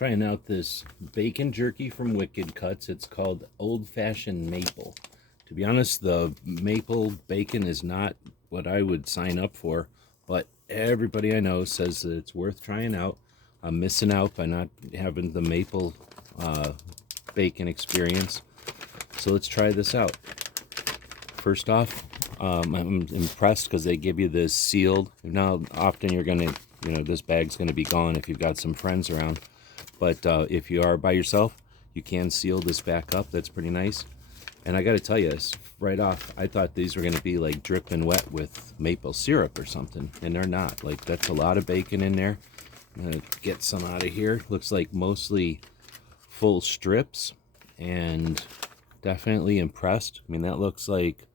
Trying out this bacon jerky from Wicked Cuts. It's called Old Fashioned Maple. To be honest, the maple bacon is not what I would sign up for, but everybody I know says that it's worth trying out. I'm missing out by not having the maple bacon experience. So let's try this out. First off, I'm impressed because they give you this sealed. Now, often you're going to, this bag's going to be gone if you've got some friends around. But if you are by yourself, you can seal this back up. That's pretty nice. And I got to tell you, right off, I thought these were going to be like dripping wet with maple syrup or something. And they're not. Like, that's a lot of bacon in there. I'm going to get some out of here. Looks like mostly full strips. And definitely impressed. I mean, that looks like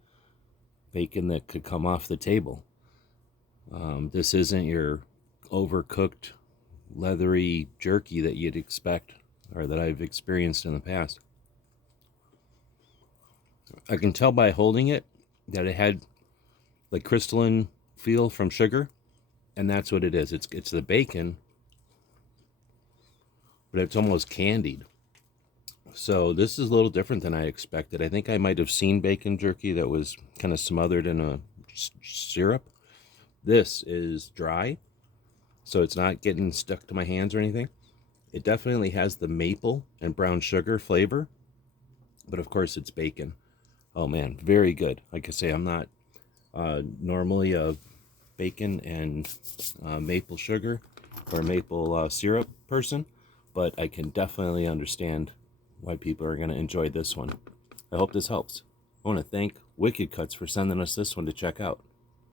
bacon that could come off the table. This isn't your overcooked leathery jerky that you'd expect, or that I've experienced in the past. I can tell by holding it that it had like crystalline feel from sugar, and that's what it is. It's the bacon, but it's almost candied. So this is a little different than I expected. I think I might have seen bacon jerky that was kind of smothered in a syrup. This is dry, so it's not getting stuck to my hands or anything. It definitely has the maple and brown sugar flavor, but of course it's bacon. Oh man, very good. Like I say, I'm not normally a bacon and maple sugar or maple syrup person, but I can definitely understand why people are going to enjoy this one. I hope this helps. I want to thank Wicked Cuts for sending us this one to check out.